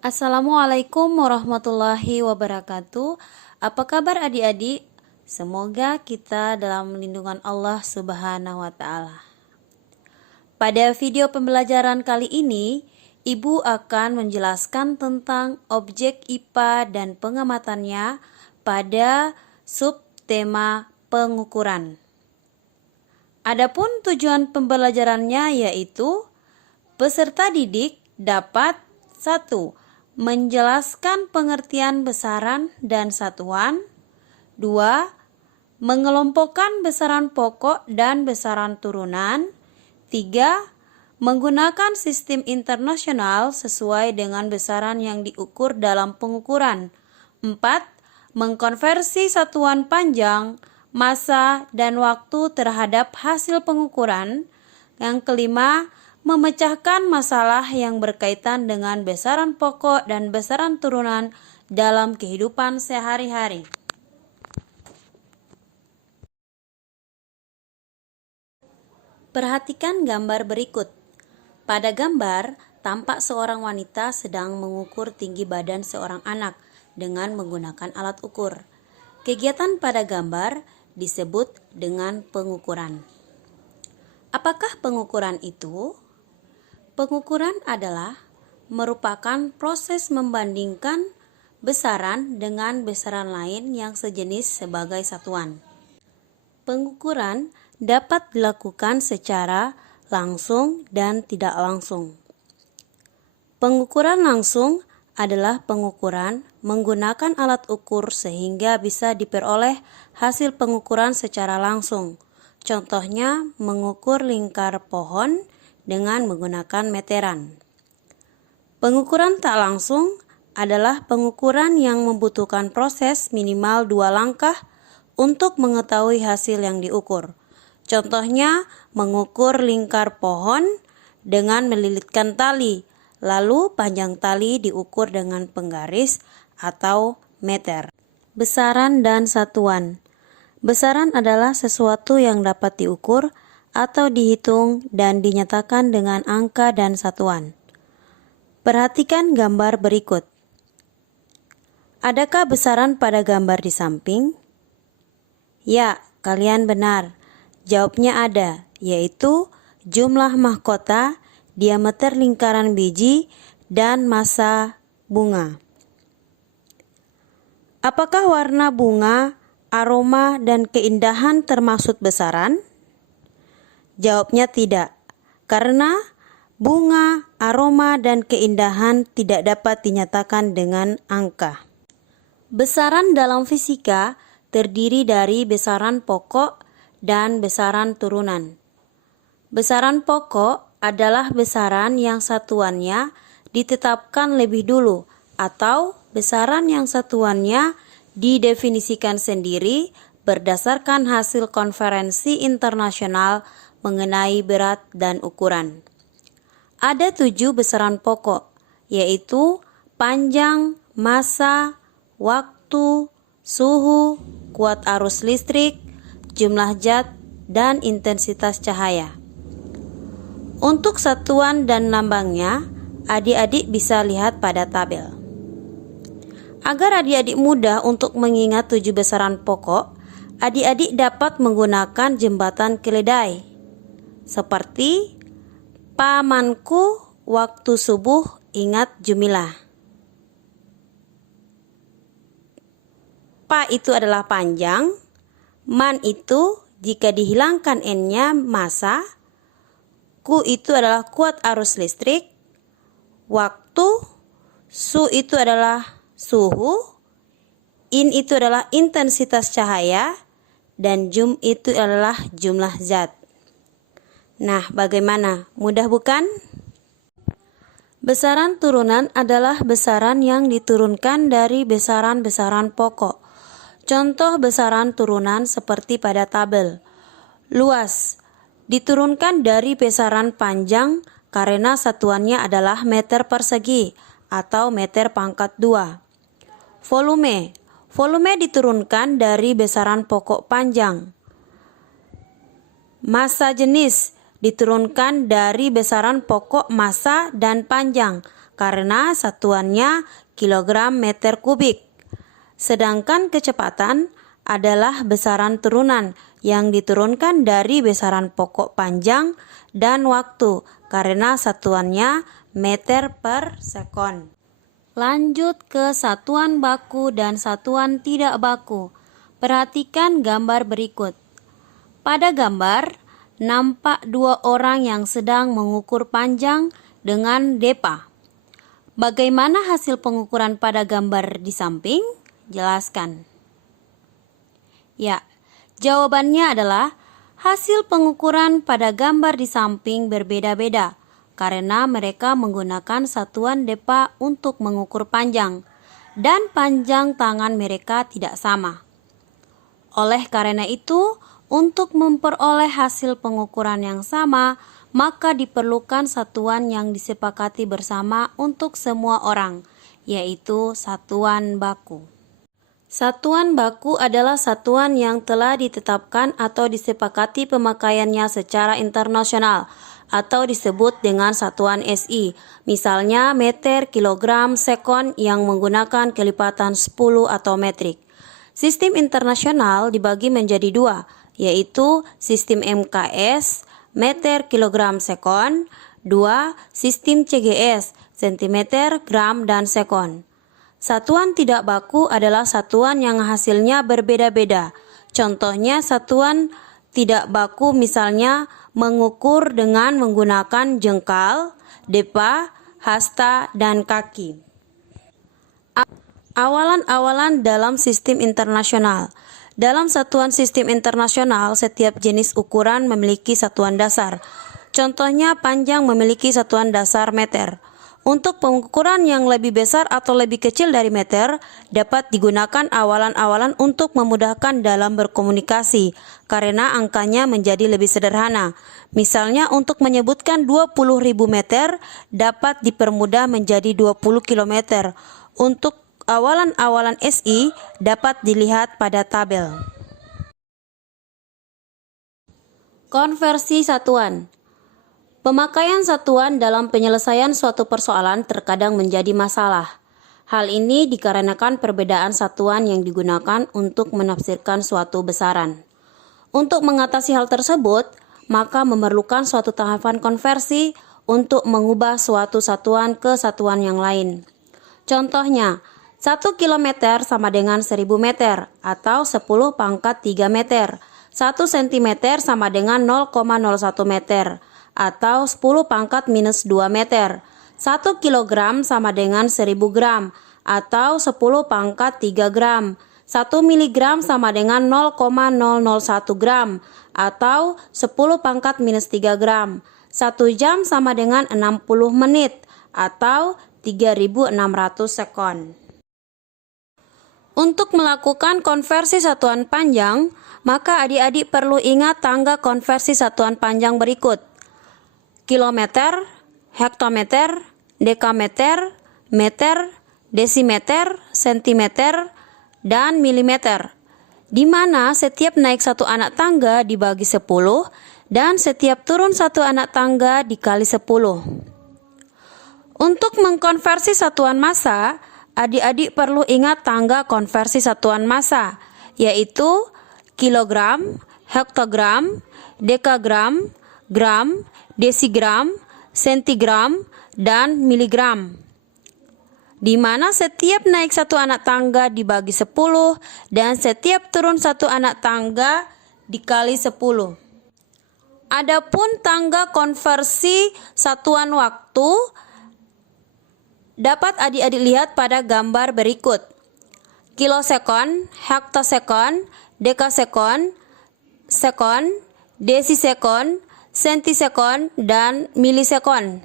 Assalamualaikum warahmatullahi wabarakatuh. Apa kabar adik-adik? Semoga kita dalam lindungan Allah Subhanahu wa taala. Pada video pembelajaran kali ini, Ibu akan menjelaskan tentang objek IPA dan pengamatannya pada subtema pengukuran. Adapun tujuan pembelajarannya yaitu peserta didik dapat 1. Menjelaskan pengertian besaran dan satuan. 2. Mengelompokkan besaran pokok dan besaran turunan. 3. Menggunakan sistem internasional sesuai dengan besaran yang diukur dalam pengukuran. 4. Mengkonversi satuan panjang, massa, dan waktu terhadap hasil pengukuran. Yang kelima, memecahkan masalah yang berkaitan dengan besaran pokok dan besaran turunan dalam kehidupan sehari-hari. Perhatikan gambar berikut. Pada gambar, tampak seorang wanita sedang mengukur tinggi badan seorang anak dengan menggunakan alat ukur. Kegiatan pada gambar disebut dengan pengukuran. Apakah pengukuran itu? Pengukuran adalah merupakan proses membandingkan besaran dengan besaran lain yang sejenis sebagai satuan. Pengukuran dapat dilakukan secara langsung dan tidak langsung. Pengukuran langsung adalah pengukuran menggunakan alat ukur sehingga bisa diperoleh hasil pengukuran secara langsung. Contohnya, mengukur lingkar pohon dengan menggunakan meteran. Pengukuran tak langsung adalah pengukuran yang membutuhkan proses minimal 2 langkah untuk mengetahui hasil yang diukur. Contohnya, mengukur lingkar pohon dengan melilitkan tali, lalu panjang tali diukur dengan penggaris atau meter. Besaran dan satuan. Besaran adalah sesuatu yang dapat diukur atau dihitung dan dinyatakan dengan angka dan satuan. Perhatikan gambar berikut. Adakah besaran pada gambar di samping? Ya, kalian benar. Jawabnya ada, yaitu jumlah mahkota, diameter lingkaran biji, dan massa bunga. Apakah warna bunga, aroma, dan keindahan termasuk besaran? Jawabnya tidak, karena bunga, aroma, dan keindahan tidak dapat dinyatakan dengan angka. Besaran dalam fisika terdiri dari besaran pokok dan besaran turunan. Besaran pokok adalah besaran yang satuannya ditetapkan lebih dulu atau besaran yang satuannya didefinisikan sendiri berdasarkan hasil konferensi internasional mengenai berat dan ukuran. Ada 7 besaran pokok, yaitu panjang, massa, waktu, suhu, kuat arus listrik, jumlah zat, dan intensitas cahaya. Untuk satuan dan lambangnya, adik-adik bisa lihat pada tabel. Agar adik-adik mudah untuk mengingat 7 besaran pokok, adik-adik dapat menggunakan jembatan keledai. Seperti, pamanku waktu subuh ingat Jumilah. Pa itu adalah panjang, man itu jika dihilangkan n-nya massa, ku itu adalah kuat arus listrik, waktu, su itu adalah suhu, in itu adalah intensitas cahaya, dan jum itu adalah jumlah zat. Nah, bagaimana? Mudah bukan? Besaran turunan adalah besaran yang diturunkan dari besaran-besaran pokok. Contoh besaran turunan seperti pada tabel. Luas diturunkan dari besaran panjang karena satuannya adalah meter persegi atau meter pangkat 2. Volume diturunkan dari besaran pokok panjang. Massa jenis diturunkan dari besaran pokok massa dan panjang karena satuannya kilogram meter kubik. Sedangkan kecepatan adalah besaran turunan yang diturunkan dari besaran pokok panjang dan waktu karena satuannya meter per sekon. Lanjut ke satuan baku dan satuan tidak baku. Perhatikan gambar berikut. Pada gambar, nampak dua orang yang sedang mengukur panjang dengan depa. Bagaimana hasil pengukuran pada gambar di samping? Jelaskan. Ya, jawabannya adalah hasil pengukuran pada gambar di samping berbeda-beda karena mereka menggunakan satuan depa untuk mengukur panjang dan panjang tangan mereka tidak sama. Oleh karena itu, untuk memperoleh hasil pengukuran yang sama, maka diperlukan satuan yang disepakati bersama untuk semua orang, yaitu satuan baku. Satuan baku adalah satuan yang telah ditetapkan atau disepakati pemakaiannya secara internasional atau disebut dengan satuan SI, misalnya meter, kilogram, sekon yang menggunakan kelipatan 10 atau metrik. Sistem internasional dibagi menjadi dua, yaitu sistem MKS, meter, kilogram, sekon, 2. Sistem CGS, sentimeter, gram, dan sekon. Satuan tidak baku adalah satuan yang hasilnya berbeda-beda. Contohnya satuan tidak baku misalnya mengukur dengan menggunakan jengkal, depa, hasta, dan kaki. Awalan-awalan dalam sistem internasional. Dalam satuan sistem internasional, setiap jenis ukuran memiliki satuan dasar. Contohnya panjang memiliki satuan dasar meter. Untuk pengukuran yang lebih besar atau lebih kecil dari meter, dapat digunakan awalan-awalan untuk memudahkan dalam berkomunikasi, karena angkanya menjadi lebih sederhana. Misalnya untuk menyebutkan 20.000 meter, dapat dipermudah menjadi 20 km. Untuk awalan-awalan SI dapat dilihat pada tabel. Konversi satuan. Pemakaian satuan dalam penyelesaian suatu persoalan terkadang menjadi masalah. Hal ini dikarenakan perbedaan satuan yang digunakan untuk menafsirkan suatu besaran. Untuk mengatasi hal tersebut, maka memerlukan suatu tahapan konversi untuk mengubah suatu satuan ke satuan yang lain. Contohnya, 1 km sama dengan 1000 meter atau 10 pangkat 3 meter. 1 cm sama dengan 0,01 meter atau 10 pangkat minus 2 meter. 1 kilogram sama dengan 1000 gram atau 10 pangkat 3 gram. 1 miligram sama dengan 0,001 gram atau 10 pangkat minus 3 gram. 1 jam sama dengan 60 menit atau 3600 sekon. Untuk melakukan konversi satuan panjang, maka adik-adik perlu ingat tangga konversi satuan panjang berikut. Kilometer, hektometer, dekameter, meter, desimeter, sentimeter, dan milimeter. Di mana setiap naik satu anak tangga dibagi 10 dan setiap turun satu anak tangga dikali 10. Untuk mengkonversi satuan massa, adik-adik perlu ingat tangga konversi satuan massa, yaitu kilogram, hektogram, dekagram, gram, desigram, sentigram, dan miligram. Di mana setiap naik satu anak tangga dibagi 10 dan setiap turun satu anak tangga dikali 10. Adapun tangga konversi satuan waktu dapat adik-adik lihat pada gambar berikut. Kilosekon, hektosekon, dekasekon, sekon, desisekon, sentisekon, dan milisekon.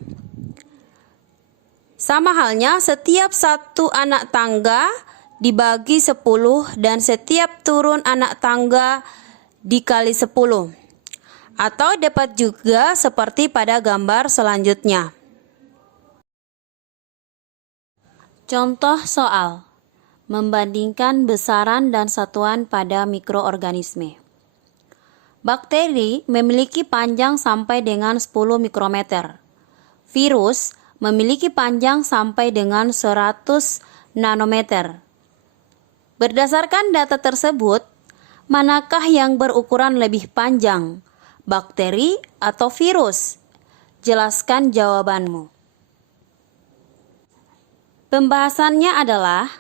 Sama halnya setiap satu anak tangga dibagi 10 dan setiap turun anak tangga dikali 10. Atau dapat juga seperti pada gambar selanjutnya. Contoh soal membandingkan besaran dan satuan pada mikroorganisme. Bakteri memiliki panjang sampai dengan 10 mikrometer. Virus memiliki panjang sampai dengan 100 nanometer. Berdasarkan data tersebut, manakah yang berukuran lebih panjang, bakteri atau virus? Jelaskan jawabanmu. Pembahasannya adalah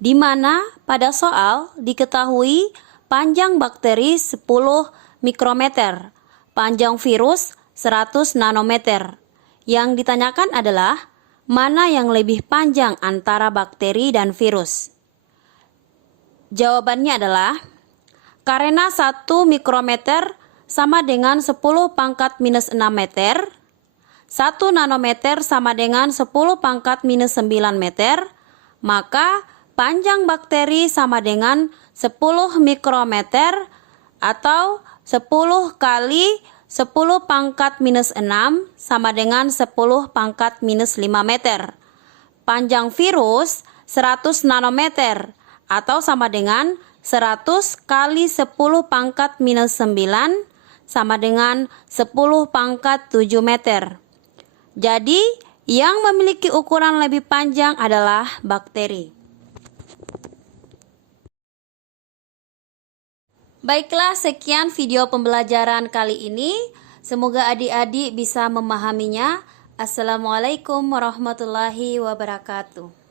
di mana pada soal diketahui panjang bakteri 10 mikrometer, panjang virus 100 nanometer. Yang ditanyakan adalah mana yang lebih panjang antara bakteri dan virus. Jawabannya adalah karena 1 mikrometer sama dengan 10 pangkat minus 6 meter, 1 nanometer sama dengan 10 pangkat minus 9 meter, maka panjang bakteri sama dengan 10 mikrometer atau 10 kali 10 pangkat minus 6 sama dengan 10 pangkat minus 5 meter. Panjang virus 100 nanometer atau sama dengan 100 kali 10 pangkat minus 9 sama dengan 10 pangkat 7 meter. Jadi, yang memiliki ukuran lebih panjang adalah bakteri. Baiklah, sekian video pembelajaran kali ini. Semoga adik-adik bisa memahaminya. Assalamualaikum warahmatullahi wabarakatuh.